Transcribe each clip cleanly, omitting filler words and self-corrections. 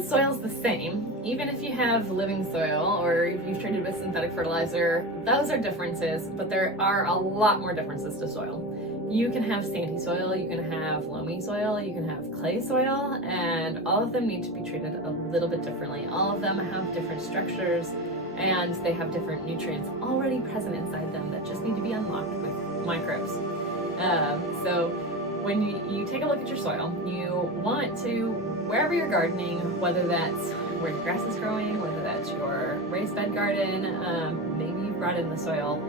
everyone's soil is the same, even if you have living soil or if you've treated with synthetic fertilizer, those are differences, but there are a lot more differences to soil. You can have sandy soil, you can have loamy soil, you can have clay soil, and all of them need to be treated a little bit differently. All of them have different structures and they have different nutrients already present inside them that just need to be unlocked with microbes. So when you take a look at your soil, you want to, wherever you're gardening, whether that's where your grass is growing, whether that's your raised bed garden, maybe you've brought in the soil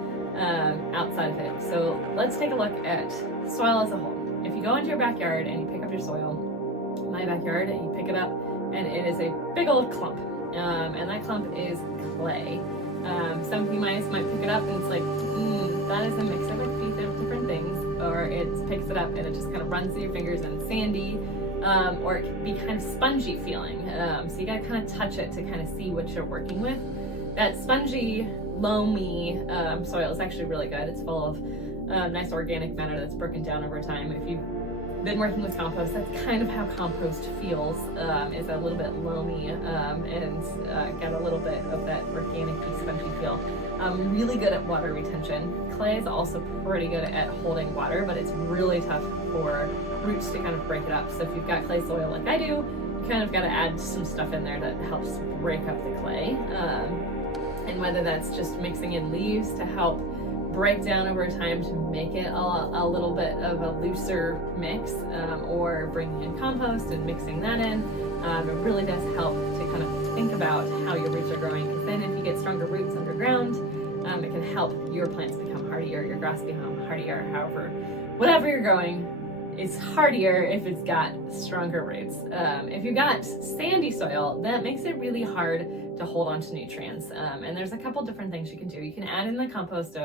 outside of it. So let's take a look at soil as a whole. If you go into your backyard and you pick up your soil, my backyard, and you pick it up and it is a big old clump, and that clump is clay. Some of you might pick it up and it's like, that is a mix of different things, or it picks it up and it just kind of runs through your fingers and it's sandy, or it can be kind of spongy feeling. So you gotta kind of touch it to kind of see what you're working with. That spongy, loamy soil is actually really good. It's full of nice organic matter that's broken down over time. If you've been working with compost, that's kind of how compost feels, is a little bit loamy and got a little bit of that organic-y, spongy feel. Really good at water retention. Clay is also pretty good at holding water, but it's really tough for roots to kind of break it up. So if you've got clay soil like I do, you kind of got to add some stuff in there that helps break up the clay. And whether that's just mixing in leaves to help break down over time to make it a little bit of a looser mix, or bringing in compost and mixing that in, it really does help to kind of think about how your roots are growing, because then if you get stronger roots underground, it can help your plants become hardier, your grass become hardier. However, whatever you're growing is hardier if it's got stronger roots. If you've got sandy soil, that makes it really hard to hold on to nutrients. And there's a couple different things you can do. You can add in the compost,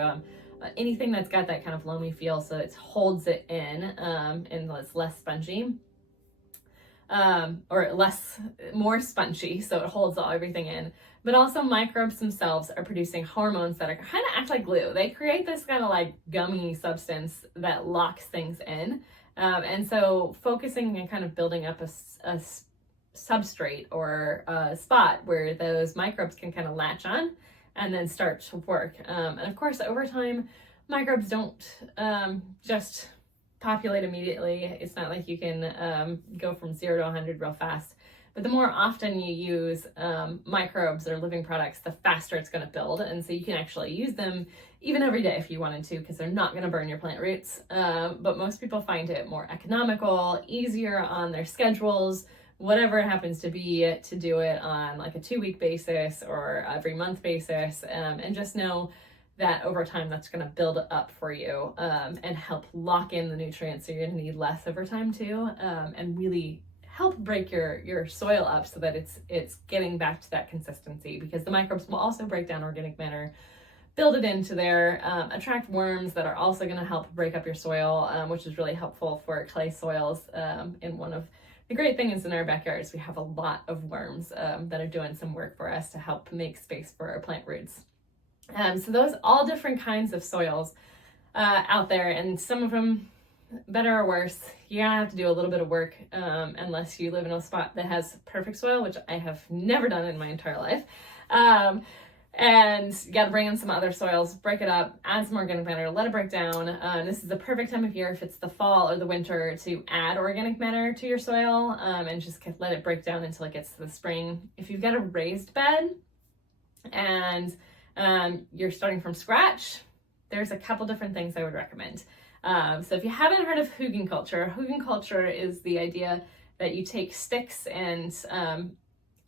anything that's got that kind of loamy feel so it holds it in, and it's less spongy, or more spongy, so it holds everything in. But also microbes themselves are producing hormones that are kind of act like glue. They create this kind of like gummy substance that locks things in. And so focusing and kind of building up a substrate or a spot where those microbes can kind of latch on and then start to work. And of course, over time, microbes don't just populate immediately. It's not like you can go from 0 to 100 real fast. But the more often you use microbes or living products, the faster it's going to build. And so you can actually use them even every day if you wanted to, because they're not going to burn your plant roots. But most people find it more economical, easier on their schedules, whatever it happens to be, to do it on like a 2-week basis or every month basis, and just know that over time that's going to build up for you, and help lock in the nutrients. So you're going to need less over time too, and really help break your soil up so that it's getting back to that consistency, because the microbes will also break down organic matter, build it into there, attract worms that are also going to help break up your soil, which is really helpful for clay soils. And one of the great things in our backyards, we have a lot of worms that are doing some work for us to help make space for our plant roots. So those all different kinds of soils out there, and some of them better or worse. You're gonna have to do a little bit of work, unless you live in a spot that has perfect soil, which I have never done in my entire life. And you gotta bring in some other soils, break it up, add some organic matter, let it break down. This is the perfect time of year, if it's the fall or the winter, to add organic matter to your soil, and just let it break down until it gets to the spring. If you've got a raised bed and you're starting from scratch, there's a couple different things I would recommend. So if you haven't heard of hugenkultur is the idea that you take sticks and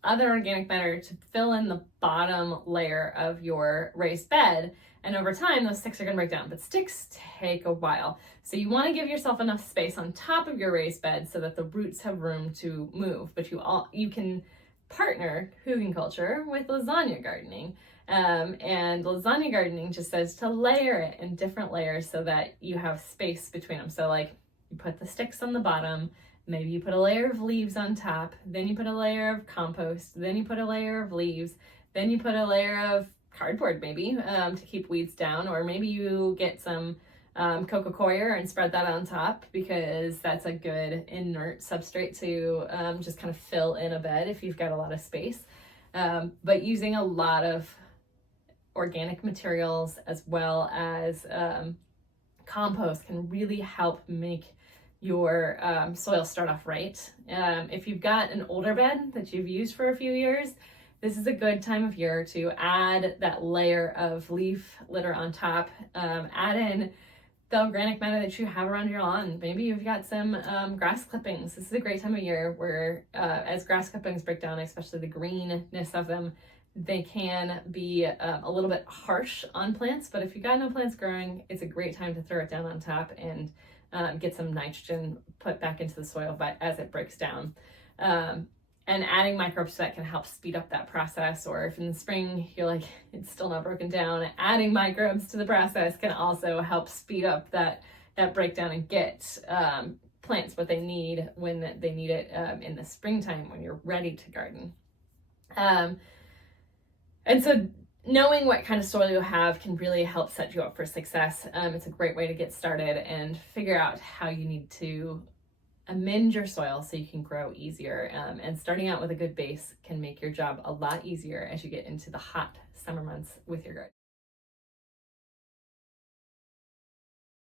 other organic matter to fill in the bottom layer of your raised bed, and over time those sticks are going to break down, but sticks take a while. So you want to give yourself enough space on top of your raised bed so that the roots have room to move, but you can partner hugenkultur with lasagna gardening. And lasagna gardening just says to layer it in different layers so that you have space between them. So like you put the sticks on the bottom, maybe you put a layer of leaves on top, then you put a layer of compost, then you put a layer of leaves, then you put a layer of cardboard maybe, to keep weeds down, or maybe you get some coco coir and spread that on top, because that's a good inert substrate to just kind of fill in a bed if you've got a lot of space. But using a lot of organic materials as well as compost can really help make your soil start off right. If you've got an older bed that you've used for a few years, this is a good time of year to add that layer of leaf litter on top. Add in the organic matter that you have around your lawn. Maybe you've got some grass clippings. This is a great time of year where as grass clippings break down, especially the greenness of them, they can be a little bit harsh on plants, but if you got no plants growing, it's a great time to throw it down on top and get some nitrogen put back into the soil as it breaks down. And adding microbes to that can help speed up that process. Or if in the spring you're like, it's still not broken down, adding microbes to the process can also help speed up that breakdown and get plants what they need when they need it in the springtime when you're ready to garden. And so knowing what kind of soil you have can really help set you up for success. It's a great way to get started and figure out how you need to amend your soil so you can grow easier. And starting out with a good base can make your job a lot easier as you get into the hot summer months with your garden.